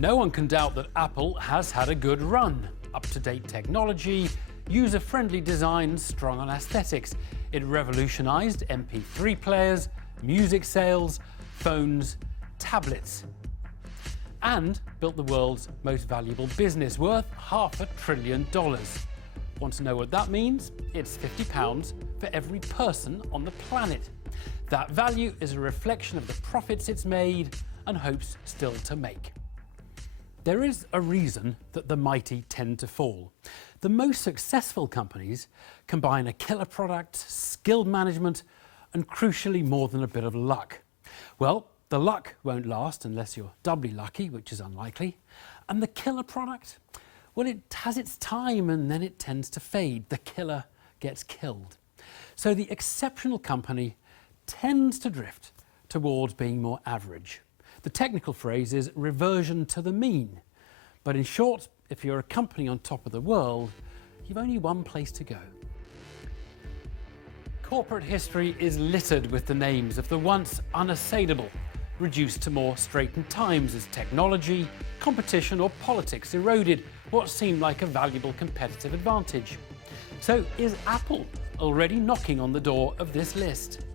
No one can doubt that Apple has had a good run. Up-to-date technology, user-friendly designs strong on aesthetics. It revolutionized MP3 players, music sales, phones, tablets, and built the world's most valuable business, worth $500 billion. Want to know what that means? It's £50 for every person on the planet. That value is a reflection of the profits it's made and hopes still to make. There is a reason that the mighty tend to fall. The most successful companies combine a killer product, skilled management, and crucially more than a bit of luck. Well, the luck won't last unless you're doubly lucky, which is unlikely. And the killer product? Well, it has its time and then it tends to fade. The killer gets killed. So the exceptional company tends to drift towards being more average. The technical phrase is reversion to the mean. But in short, if you're a company on top of the world, you've only one place to go. Corporate history is littered with the names of the once unassailable, reduced to more straitened times as technology, competition or politics eroded what seemed like a valuable competitive advantage. So is Apple already knocking on the door of this list?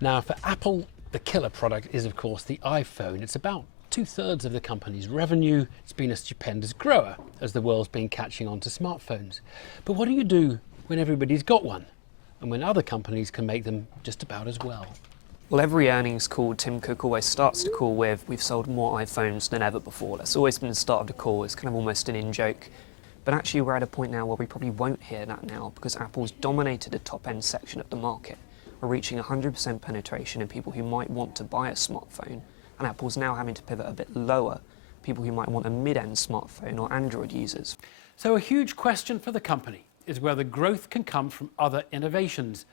Now for Apple, the killer product is of course the iPhone. It's about 2/3 of the company's revenue. It's been a stupendous grower as the world's been catching on to smartphones. But what do you do when everybody's got one and when other companies can make them just about as well? Well, every earnings call, Tim Cook always starts the call with, we've sold more iPhones than ever before. That's always been the start of the call. It's kind of almost an in-joke. But actually we're at a point now where we probably won't hear that now because Apple's dominated the top-end section of the market. We're reaching 100% penetration in people who might want to buy a smartphone, and Apple's now having to pivot a bit lower, people who might want a mid-end smartphone or Android users. So a huge question for the company is whether growth can come from other innovations.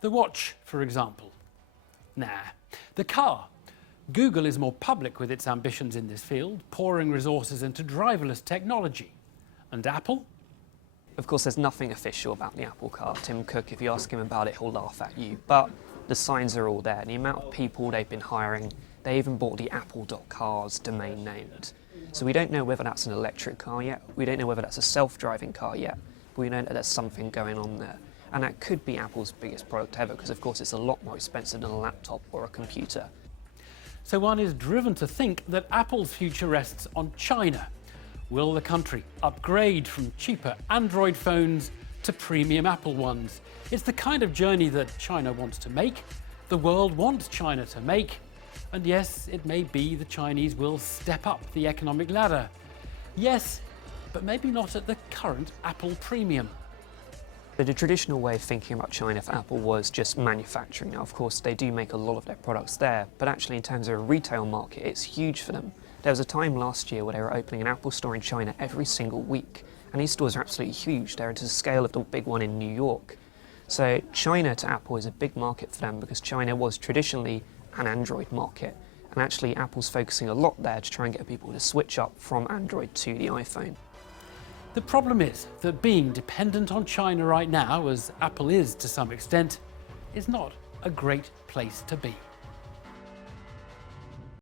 The watch, for example. Nah. The car. Google is more public with its ambitions in this field, pouring resources into driverless technology. And Apple? Of course, there's nothing official about the Apple car. Tim Cook, if you ask him about it, he'll laugh at you. But the signs are all there. The amount of people they've been hiring, they even bought the apple.cars domain named. So we don't know whether that's an electric car yet. We don't know whether that's a self-driving car yet. But we know that there's something going on there. And that could be Apple's biggest product ever, because of course it's a lot more expensive than a laptop or a computer. So one is driven to think that Apple's future rests on China. Will the country upgrade from cheaper Android phones to premium Apple ones? It's the kind of journey that China wants to make, the world wants China to make, and yes, it may be the Chinese will step up the economic ladder. Yes, but maybe not at the current Apple premium. The traditional way of thinking about China for Apple was just manufacturing. Now, of course, they do make a lot of their products there, but actually in terms of a retail market, it's huge for them. There was a time last year where they were opening an Apple store in China every single week, and these stores are absolutely huge. They're to the scale of the big one in New York. So China to Apple is a big market for them because China was traditionally an Android market, and actually Apple's focusing a lot there to try and get people to switch up from Android to the iPhone. The problem is that being dependent on China right now, as Apple is to some extent, is not a great place to be.